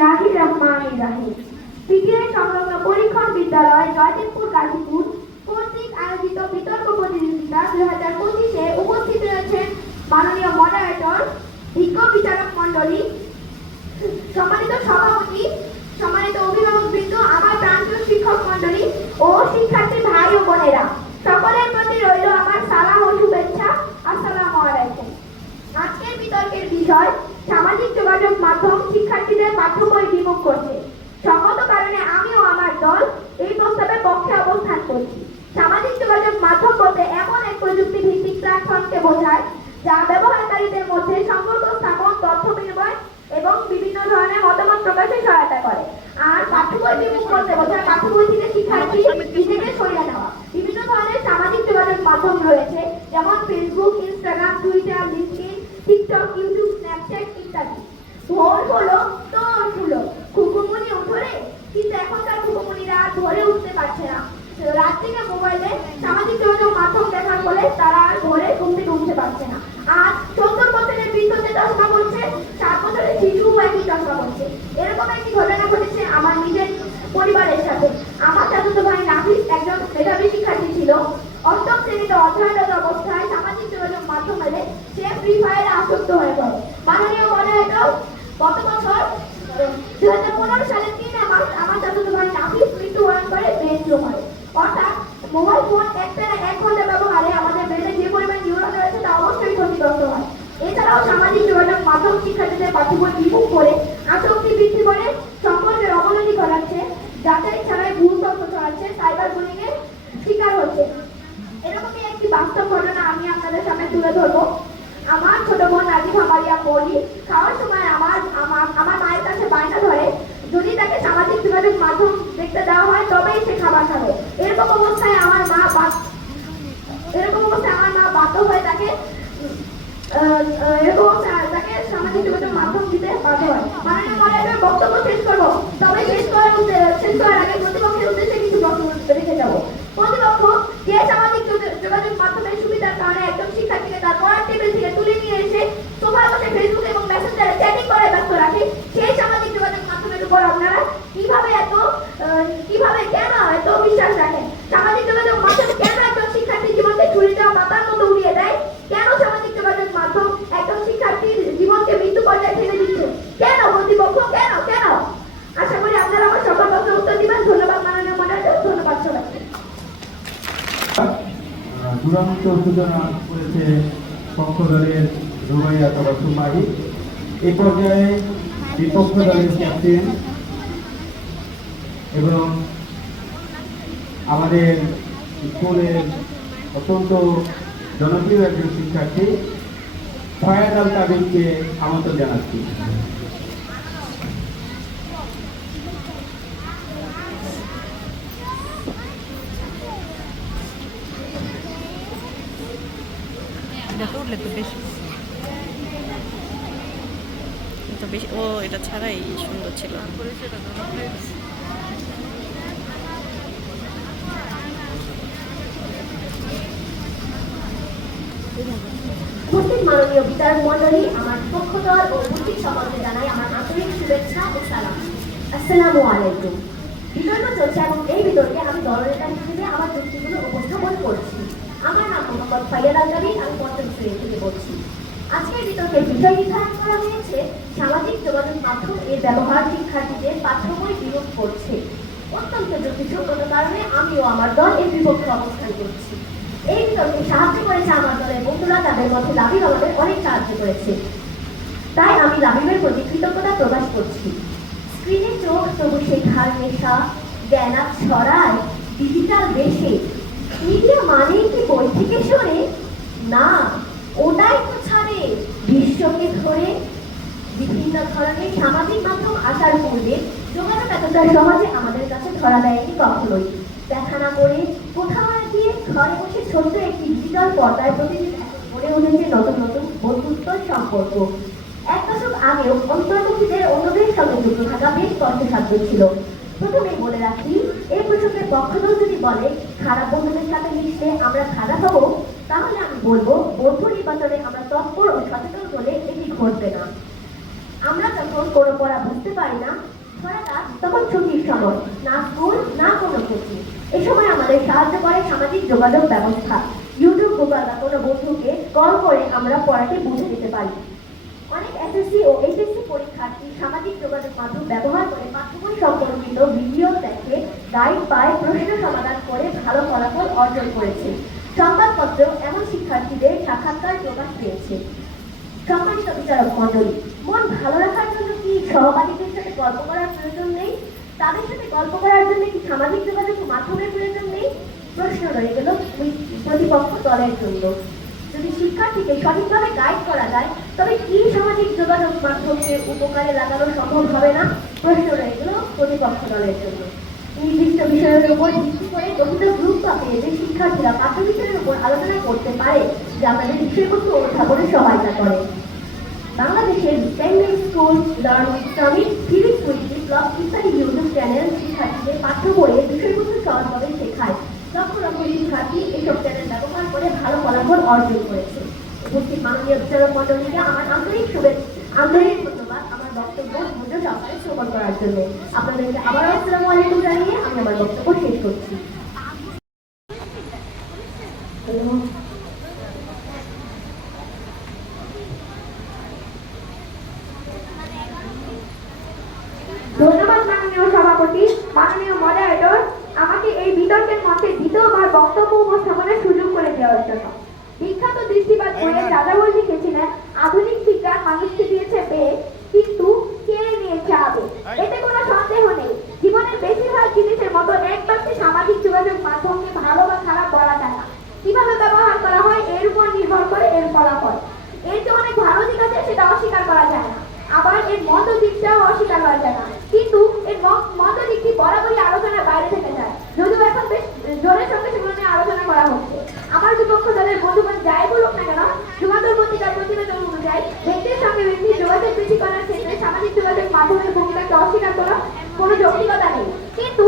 বিসমিল্লাহি রহমানির রহিম। পিটিআই সংলগ্ন পরীক্ষণ বিদ্যালয় জয়দেবপুর গাজীপুর কর্তৃক আয়োজিত বিতর্ক প্রতিযোগিতা দুই হাজার পঁচিশে উপস্থিত রয়েছেন মাননীয় মডারেটর বিজ্ঞ বিচারক মণ্ডলী, সম্মানিত সভাপতি, সম্মানিত অভিভাবক বৃন্দ আমার প্রান্তীয় শিক্ষক মণ্ডলী ও শিক্ষার্থী ভাই ও বোনেরা সকলের প্রতি রইল আমার সালাম ও শুভেচ্ছা আসসালামু আলাইকুম আজকের বিতর্কের বিষয় সামাজিক যোগাযোগ মাধ্যম শিক্ষার্থীদের পাঠ্য বই বিমুখ করছে সঙ্গত কারণে আমি ও আমার দল এই প্রস্তাবের পক্ষে অবস্থান করছি সামাজিক যোগাযোগ মাধ্যম বলতে এমন এক প্রযুক্তি ভিত্তিক প্ল্যাটফর্মকে বোঝায় যা ব্যবহারকারীদের মধ্যে সম্পর্ক, স্থাপন, তথ্য বিনিময় এবং বিভিন্ন ধরনের মতামত প্রকাশে সহায়তা করে। আর পাঠ্যবই বিমুখ করতে বোঝায় পাঠ্যবই থেকে শিক্ষার্থী নিজেকে সরিয়ে নেওয়া। বিভিন্ন ধরনের সামাজিক যোগাযোগ মাধ্যম রয়েছে, যেমন Facebook Instagram Twitter LinkedIn TikTok YouTube Snapchat ইত্যাদি ভোর হলো তোর হলো খুকুমুনি উঠোরে কিন্তু এখনকার খুকুমুনিরা আর ভোরে উঠতে পারছে না রাত থেকে মোবাইলে সামাজিক যোগাযোগ মাধ্যম দেখার ফলে তারা আর ভোরে ঘুম থেকে উঠতে পারছে না আর সত্তর বছরের বৃদ্ধদের চশমা করছে সাত বছরের শিশু একই চশমা করছে এরকম একটি ঘটনা ঘটেছে আমার নিজের পরিবারের সাথে আমার চাচাতো ভাই নাফিস একজন মেধাবী শিক্ষার্থী ছিল অষ্টম শ্রেণীতে অধ্যয়নরত অবস্থায় সামাজিক যোগাযোগ মাধ্যমে সে ফ্রি ফায়ারে আসক্ত হয়ে পড়ে মাননীয় মডারেটর গত বছর দু হাজার পনেরো সালের তিন মাস আমার চাচাতো ভাই নাফিস মৃত্যুবরণ করে ব্রেন টিউমারে অর্থাৎ মোবাইল ফোন একটা এক ঘণ্টা ব্যবহারে আমাদের ব্রেনে যে পরিমাণ নিউরন রয়েছে তা অবশ্যই ক্ষতিগ্রস্ত হয়। এছাড়াও সামাজিক যোগাযোগ মাধ্যম শিক্ষার্থীদের পাঠ্যবই বিমুখ করে আসক্তি বৃদ্ধি করে সম্পর্কের অবনতি ঘটাচ্ছে যাচাই ছাড়াই ভুল তথ্য ছড়াচ্ছে সাইবার বুলিং এর শিকার হচ্ছে এরকমই একটি বাস্তব ঘটনা আমি আপনাদের সামনে তুলে ধরবো আমার ছোট বোন নাজিফা মারিয়া পড়ি খাওয়ার সময় আমার আমার আমার মায়ের কাছে বায়না ধরে যদি তাকে সামাজিক যোগাযোগ মাধ্যম দেখতে দেওয়া হয়, তবেই সে খাবার খাবে। এরকম অবস্থায় আমার মা এরকম অবস্থায় আমার মা বাধ্য হয়ে তাকে এরকম অবস্থায় তাকে সামাজিক যোগাযোগ মাধ্যম দিতে বাধ্য হয়। মাননীয় মডারেটর বক্তব্য শেষ করব। তবে শেষ করার শেষ করার আগে প্রতিপক্ষের উদ্দেশ্যে কিছু বক্তব্য রেখে যাব প্রতিপক্ষ যে সামাজিক যোগ- যোগাযোগ মাধ্যমের সুবিধার কারণে একজন শিক্ষার্থীকে তার পড়ার টেবিল থেকে তুলে নিয়ে এসে সোফার বসে ফেসবুক এবং মেসেঞ্জারে চ্যাটিং করে ব্যস্ত রাখে সেই সামাজিক যোগাযোগ মাধ্যমের উপর আপনারা কীভাবে এত আহ, কীভাবে কেন এত বিশ্বাস রাখেন সামাজিক যোগাযোগ মাধ্যম কেন একজন শিক্ষার্থীর জীবনকে ছুরি দেওয়া পাতার মতো উড়িয়ে দেয় কেন সামাজিক যোগাযোগ মাধ্যম একজন শিক্ষার্থীর জীবনকে মৃত্যু পর্যায়ে ঠেলে দিচ্ছে কেন প্রতিপক্ষ কেন কেন আশা করি আপনারা আমার সকল প্রশ্নের উত্তর দিবেন ধন্যবাদ মাননীয় মডারেটর ধন্যবাদ সবাইকে আহ, সূচনা করেছে পক্ষ দলের রুবাই অথবা সুমাই। এই পর্যায়ে বিপক্ষ দলের ক্যাপ্টেন এবং আমাদের স্কুলের অত্যন্ত জনপ্রিয় একজন শিক্ষার্থী, ফয়াদ আল কাবিরকে আমন্ত্রণ জানাচ্ছি। এটা তো উঠলে তো বেশি বেশি ও এটা ছাড়াই সুন্দর ছিল। উপস্থিত মাননীয় বিচারক আমার পক্ষ দল ও উপস্থিত সকলকে জানাই আমার আন্তরিক শুভেচ্ছা ও সালাম। আসসালামু আলাইকুম। বিতর্ক চলছে এবং এই বিতর্কে আমি দলনেতা হিসেবে আমার যুক্তিগুলো উপস্থাপন করছি আমার নাম মোহাম্মদ ফাইয়াদ আলকাবি আমি পঞ্চম শ্রেণি বলছি। আজকের বিতর্কের বিষয় নির্ধারণ করা হয়েছে, সামাজিক যোগাযোগ মাধ্যম এর ব্যবহার শিক্ষার্থীদের পাঠ্য বিয়োগ করছে। অত্যন্ত যুক্তিসঙ্গত কারণে আমিও আমার দল এর বিপক্ষে অবস্থান করছি। এই বিতর্কে সাহায্য করেছে আমার দলের বন্ধুরা, তাদের মধ্যে লাভিব আমাদের অনেক সাহায্য করেছে। তাই আমি লাভিবের প্রতি কৃতজ্ঞতা প্রকাশ করছি। স্ক্রিনে চোখ তবু শেখার নেশা জ্ঞানা ছড়ায় ডিজিটাল দেশে মিডিয়া মানেই কি বই থেকে না, ওটাই তো ছাড়ে বিশ্বকে ধরে বিভিন্ন ধরনের সামাজিক মাধ্যম আসার পূর্বে যোগাযোগ এতটা সহজে আমাদের কাছে ধরা দেয়নি কখনোই। দেখা না করে কোথাও গিয়ে ঘরে বসে ছোট্ট একটি ডিজিটাল পর্দায় প্রতিদিন গড়ে উঠেছে নতুন নতুন বন্ধুত্ব সম্পর্ক। এক দশক আগেও অন্তর্মুখীদের অন্যদের সঙ্গে যুক্ত থাকা বেশ কষ্টসাধ্য ছিল। প্রথমেই বলে রাখি এই প্রসঙ্গে পক্ষদল যদি বলে, খারাপ বন্ধুদের সাথে মিশলে আমরা খারাপ হব? তাহলে আমি বলব, বন্ধু নির্বাচনে আমরা তৎপর ও সচেতন হলে এটি ঘটবে না। আমরা যখন কোনো পড়া বুঝতে পারি না। সময়, না স্কুল, না কোনো কোচিং এ সময় আমাদের সাহায্য করে সামাজিক যোগাযোগ ব্যবস্থা। ইউটিউব গুগল বা কোনো বন্ধুকে কল করে আমরা পড়াটি বুঝে নিতে পারি। অনেক এসএসসি ও এইচএসসি পরীক্ষার্থী সামাজিক যোগাযোগ মাধ্যম ব্যবহার করে পাঠ্যবই সম্পর্কিত ভিডিও দেখে গাইড পায়, প্রশ্ন সমাধান করে, ভালো ফলাফল অর্জন করেছে। সংবাদপত্র এমন শিক্ষার্থীদের সাক্ষাৎকার প্রকাশ পেয়েছে সম্মানিত বিচারক মণ্ডলী, মন ভালো রাখার জন্য কি সহপাঠীদের সাথে গল্প করার প্রয়োজন নেই? তাদের সাথে গল্প করার জন্য কি সামাজিক যোগাযোগ মাধ্যমের প্রয়োজন নেই? প্রশ্ন রয়ে গেল প্রতিপক্ষ দলের জন্য। যদি শিক্ষার্থীকে সঠিকভাবে গাইড করা যায় তবে কি সামাজিক যোগাযোগ মাধ্যমকে উপকারে লাগানো সম্ভব হবে না? প্রশ্ন রয়ে গেল প্রতিপক্ষ দলের জন্য। নির্দিষ্ট বিষয়ের উপর ভিত্তি করে গঠিত গ্রুপ পেয়ে যে শিক্ষার্থীরা পাঠ্য বিষয়ের উপর আলোচনা করতে পারে, যা তাদের বিষয়বস্তু অনুধাবনে সহায়তা করে। বাংলাদেশের primary school learn summit Philip weekly blog ইত্যাদি ইউটিউব চ্যানেল শিক্ষার্থীদের পাঠ্য বইয়ে বিষয়বস্তু সহজভাবে শেখায়। লক্ষ লক্ষ শিক্ষার্থী এসব চ্যানেল ব্যবহার করে ভালো ফলাফল অর্জন করেছে। উপস্থিত মাননীয় বিচারক মন্ডলীকে আমার আন্তরিক শুভেচ্ছা আন্তরিক ধন্যবাদ আমার বক্তব্য মূল্য সহকারে শ্রবণ করার জন্য। আপনাদেরকে আবার আসসালামু আলাইকুম জানিয়ে আমি আমার বক্তব্য শেষ করছি। ধন্যবাদ মাননীয় সভাপতি, মাননীয় মডারেটর আমাকে এই বিতর্কের মধ্যে দ্বিতীয়বার বক্তব্য উপস্থাপনের সুযোগ করে দেওয়ার জন্য। বিখ্যাত দৃষ্টিবাদ বইয়ে যাযাবর লিখেছিলেন আধুনিক বিজ্ঞান মানুষকে দিয়েছে বেগ কিন্তু কে নিয়েছে আবেগ এতে কোনো সন্দেহ নেই। জীবনের বেশিরভাগ জিনিসের মতো একমাত্র সামাজিক যোগাযোগ মাধ্যমকে ভালো বা খারাপ বলা যায় না। কীভাবে ব্যবহার করা হয় এর উপর নির্ভর করে এর ফলাফল। এর যে অনেক ভালো দিক আছে সেটা অস্বীকার করা যায় না। আবার এর মন্দ দিকটাও অস্বীকার করা যায় না কিন্তু এর ম- মন্দ দিকটি বরাবরই আলোচনার বাইরে থেকে যায় যদিও এখন বেশ জোরের সঙ্গে সেগুলো নিয়ে আলোচনা করা হচ্ছে আমার বিপক্ষ দলের বন্ধুগণ যাই বলুক না কেন যুগান্তর পত্রিকার প্রতিবেদন অনুযায়ী ব্যক্তির সঙ্গে ব্যক্তির যোগাযোগ বৃদ্ধি করার ক্ষেত্রে সামাজিক যোগাযোগ মাধ্যমের ভূমিকাকে অস্বীকার করা কোনো যৌক্তিকতা নেই কিন্তু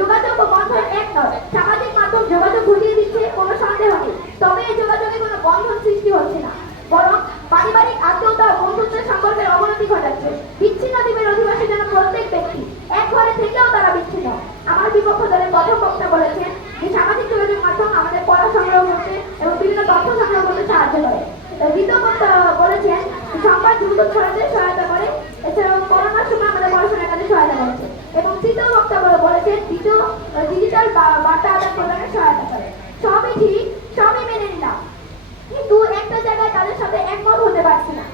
যোগাযোগ ও বন্ধন এক নয় সামাজিক মাধ্যম যোগাযোগ ঘটিয়ে দিচ্ছে কোনো সন্দেহ নেই তবে এই যোগাযোগে কোনো বন্ধন সৃষ্টি হচ্ছে না বরং পারিবারিক আত্মীয়তা ও বন্ধুত্বের সম্পর্কের অবনতি ঘটাচ্ছে বিচ্ছিন্ন দ্বীপের অধিবাসী যেন প্রত্যেক ব্যক্তি এক ঘরে থেকেও তারা বিচ্ছিন্ন আমার বিপক্ষ দলের প্রথম বক্তা বলেছেন যে সামাজিক যোগাযোগ মাধ্যম আমাদের পড়া সংগ্রহ করতে এবং বিভিন্ন তথ্য সংগ্রহ করতে সাহায্য করে তো দ্বিতীয় বক্তা বলেছেন সংবাদ দ্রুত ছড়াতে সহায়তা করে। এছাড়াও করোনার সময় আমাদের পড়াশোনার কাজে সহায়তা করেছে। এবং তৃতীয় বক্তা বলেছেন দ্বিতীয় ডিজিটাল বার্তা আদান প্রদানে সহায়তা করে। সবই ঠিক, সবই মেনে নিলাম। কিন্তু একটা জায়গায় তাদের সাথে একমত হতে পারছি না।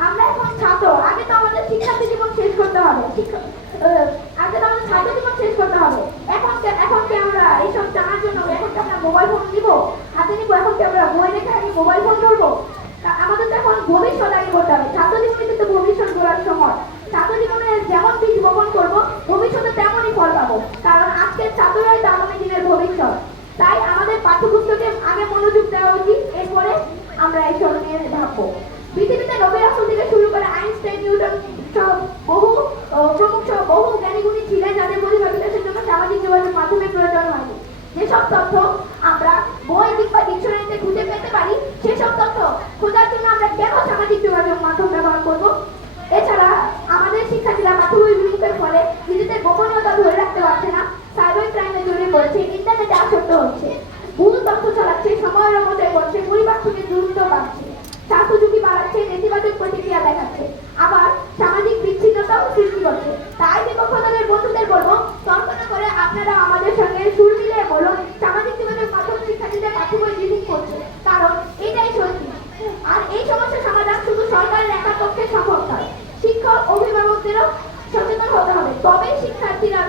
আমরা এখন ছাত্র, আগে তো আমাদের শিক্ষার্থী জীবন শেষ করতে হবে। শিক্ষা- আহ, আগে তো আমাদের ছাত্র জীবন শেষ করতে হবে এখন কে- এখন কি আমরা এইসব জানার জন্য এখন কি আমরা মোবাইল ফোন নিব হাতে নিব এখন কি আমরা বই রেখে আগে মোবাইল ফোন ধরবো তা আমাদের তো এখন ভবিষ্যৎ আগে করতে হবে ছাত্র জীবনে কিন্তু ভবিষ্যৎ গড়ার সময় ছাত্র জীবনে যেমন বীজ বপন করব ভবিষ্যতে তেমনই ফল পাবো কারণ আজকের ছাত্ররাই তো আগামী দিনের ভবিষ্যৎ তাই আমাদের পাঠ্যপুস্তকে আগে মনোযোগ দেওয়া উচিত এরপরে আমরা এইসব নিয়ে ভাববো। পৃথিবীতে নবেল আসল থেকে শুরু করে আইনস্টাইন, নিউটন সহ বহু প্রমুখ সহ বহু জ্ঞানীগুণী ছিলেন যাদের প্রতিভা বিকাশের জন্য সামাজিক যোগাযোগ মাধ্যমের প্রয়োজন হয়নি। যেসব তথ্য আমরা বই কিংবা ডিকশনারিতে খুঁজে পেতে পারি, সেসব তথ্য খোঁজার জন্য আমরা কেন সামাজিক যোগাযোগ মাধ্যম ব্যবহার করব? এছাড়া আমাদের শিক্ষার্থীরা পাঠ্যবই বিমুখের ফলে নিজেদের গোপনীয়তা ধরে রাখতে পারছে না। সাইবার ক্রাইমে জড়িয়ে পড়ছে, ইন্টারনেটে আসক্ত হচ্ছে ভুল তথ্য ছড়াচ্ছে সময়ের অপচয় করছে পরিবার থেকে দূরত্ব বাড়ছে। স্বাস্থ্য ঝুঁকি বাড়াচ্ছে, নেতিবাচক প্রতিক্রিয়া দেখাচ্ছে। আবার সামাজিক বিচ্ছিন্নতাও সৃষ্টি করছে তাই বিপক্ষ দলের বন্ধুদের বলব, কল্পনা করে আপনারা আমাদের সঙ্গে সুর মিলিয়ে বলুন, সামাজিক যোগাযোগ মাধ্যম শিক্ষার্থীদের পাঠ্যবই রিলিজ করছে। কারণ এটাই সত্যি। আর এই সমস্যার সমাধান শুধু সরকারের একার পক্ষে সম্ভব নয়, শিক্ষক, অভিভাবকদেরও সচেতন হতে হবে। তবেই শিক্ষার্থীরা